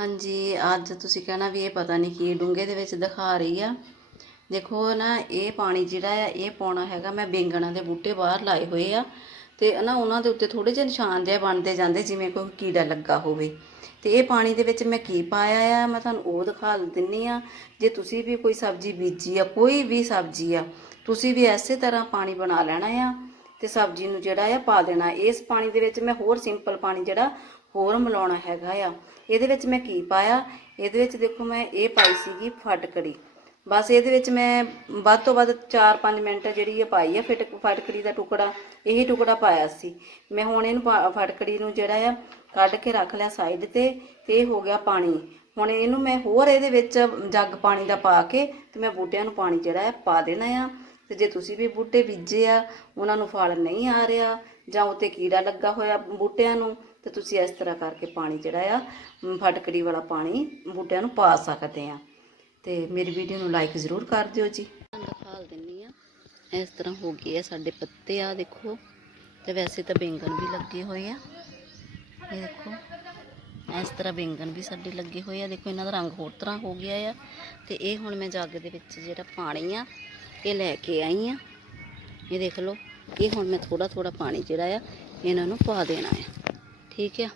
ਹਾਂਜੀ, ਅੱਜ ਤੁਸੀਂ ਕਹਿਣਾ ਵੀ ਇਹ ਪਤਾ ਨਹੀਂ ਕੀ ਡੂੰਘੇ ਦੇ ਵਿੱਚ ਦਿਖਾ ਰਹੀ ਆ। ਦੇਖੋ ਨਾ, ਇਹ ਪਾਣੀ ਜਿਹੜਾ ਆ, ਇਹ ਪਾਉਣਾ ਹੈਗਾ, ਮੈਂ ਬੈਂਗਣਾਂ ਦੇ ਬੂਟੇ ਬਾਹਰ ਲਾਏ ਹੋਏ ਆ ਤੇ ਨਾ ਉਹਨਾਂ ਦੇ ਉੱਤੇ ਥੋੜੇ ਜਿਹੇ ਨਿਸ਼ਾਨ ਜਿਹੇ ਬਣਦੇ ਜਾਂਦੇ, ਜਿਵੇਂ ਕੋਈ ਕੀੜਾ ਲੱਗਾ ਹੋਵੇ। ਤੇ ਇਹ ਪਾਣੀ ਦੇ ਵਿੱਚ ਮੈਂ ਕੀ ਪਾਇਆ ਆ, ਮੈਂ ਤੁਹਾਨੂੰ ਉਹ ਦਿਖਾ ਦਿੰਨੀ ਆ। ਜੇ ਤੁਸੀਂ ਵੀ ਕੋਈ ਸਬਜ਼ੀ ਬੀਜੀ ਆ, ਕੋਈ ਵੀ ਸਬਜ਼ੀ ਆ, ਤੁਸੀਂ ਵੀ ਐਸੇ ਤਰ੍ਹਾਂ ਪਾਣੀ ਬਣਾ ਲੈਣਾ ਆ। ਤੇ ਸਬਜ਼ੀ ਨੂੰ ਜਿਹੜਾ ਆ ਪਾ ਦੇਣਾ। ਇਸ ਪਾਣੀ ਦੇ ਵਿੱਚ ਮੈਂ ਹੋਰ ਸਿੰਪਲ ਪਾਣੀ ਜਿਹੜਾ ਹੋਰ ਮਿਲਾਉਣਾ ਹੈਗਾ ਆ। ਇਹਦੇ ਵਿੱਚ ਮੈਂ ਕੀ ਪਾਇਆ? ਇਹਦੇ ਵਿੱਚ ਦੇਖੋ ਮੈਂ ਇਹ ਪਾਈ ਸੀਗੀ ਫਟਕੜੀ ਬਸ ਇਹਦੇ ਵਿੱਚ ਮੈਂ ਵੱਧ ਤੋਂ ਵੱਧ 4-5 ਮਿੰਟ ਜਿਹੜੀ ਇਹ ਪਾਈ ਆ ਫਿਟ ਫਟਕੜੀ ਦਾ ਟੁਕੜਾ, ਇਹੀ ਟੁਕੜਾ ਪਾਇਆ ਸੀ। ਮੈਂ ਹੁਣ ਇਹਨੂੰ ਪਾ- ਫਟਕੜੀ ਨੂੰ ਜਿਹੜਾ ਆ ਕੱਢ ਕੇ ਰੱਖ ਲਿਆ ਸਾਈਡ ਤੇ ਤੇ ਇਹ ਹੋ ਗਿਆ ਪਾਣੀ। ਹੁਣ ਇਹਨੂੰ ਮੈਂ ਹੋਰ ਇਹਦੇ ਵਿੱਚ ਜੱਗ ਪਾਣੀ ਦਾ ਪਾ ਕੇ ਤੇ ਮੈਂ ਬੂਟਿਆਂ ਨੂੰ ਪਾਣੀ ਜਿਹੜਾ ਆ ਪਾ ਦੇਣਾ ਆ। ਤੇ ਜੇ ਤੁਸੀਂ ਵੀ ਬੂਟੇ ਬੀਜੇ ਆ, ਉਹਨਾਂ ਨੂੰ ਫਲ ਨਹੀਂ ਆ ਰਿਹਾ, ਜਾਂ ਉੱਤੇ ਕੀੜਾ ਲੱਗਾ ਹੋਇਆ ਬੂਟਿਆਂ ਨੂੰ, ਤੇ ਤੁਸੀਂ ਇਸ ਤਰ੍ਹਾਂ ਕਰਕੇ ਪਾਣੀ ਜਿਹੜਾ ਆ ਫਟਕੜੀ ਵਾਲਾ ਪਾਣੀ ਬੂਟਿਆਂ ਨੂੰ ਪਾ ਸਕਦੇ ਆ। ਤੇ ਮੇਰੀ ਵੀਡੀਓ ਨੂੰ ਲਾਈਕ ਜ਼ਰੂਰ ਕਰ ਦਿਓ ਜੀ। ਦਿਖਾਲ ਦਿੰਨੀ ਆ। ਇਸ ਤਰ੍ਹਾਂ ਹੋ ਗਏ ਆ ਸਾਡੇ ਪੱਤੇ ਆ, ਦੇਖੋ। ਤੇ ਵੈਸੇ ਤਾਂ ਬੈਂਗਣ ਵੀ ਲੱਗੇ ਹੋਏ ਆ। ਇਹ ਦੇਖੋ, ਇਸ ਤਰ੍ਹਾਂ ਬੈਂਗਣ ਵੀ ਸਾਡੇ ਲੱਗੇ ਹੋਏ ਆ। ਦੇਖੋ, ਇਹਨਾਂ ਦਾ ਰੰਗ ਹੋਰ ਤਰ੍ਹਾਂ ਹੋ ਗਿਆ ਆ। ਤੇ ਇਹ ਹੁਣ ਮੈਂ ਜੱਗ ਦੇ ਵਿੱਚ ਜਿਹੜਾ ਪਾਣੀ ਆ ਇਹ ਲੈ ਕੇ ਆਈ ਆ। ਇਹ ਦੇਖ ਲਓ, ਇਹ ਹੁਣ ਮੈਂ ਥੋੜਾ ਥੋੜਾ ਪਾਣੀ ਜਿਹੜਾ ਆ, ਇਹਨਾਂ ਨੂੰ ਪਾ ਦੇਣਾ ਆ। ਠੀਕ ਆ?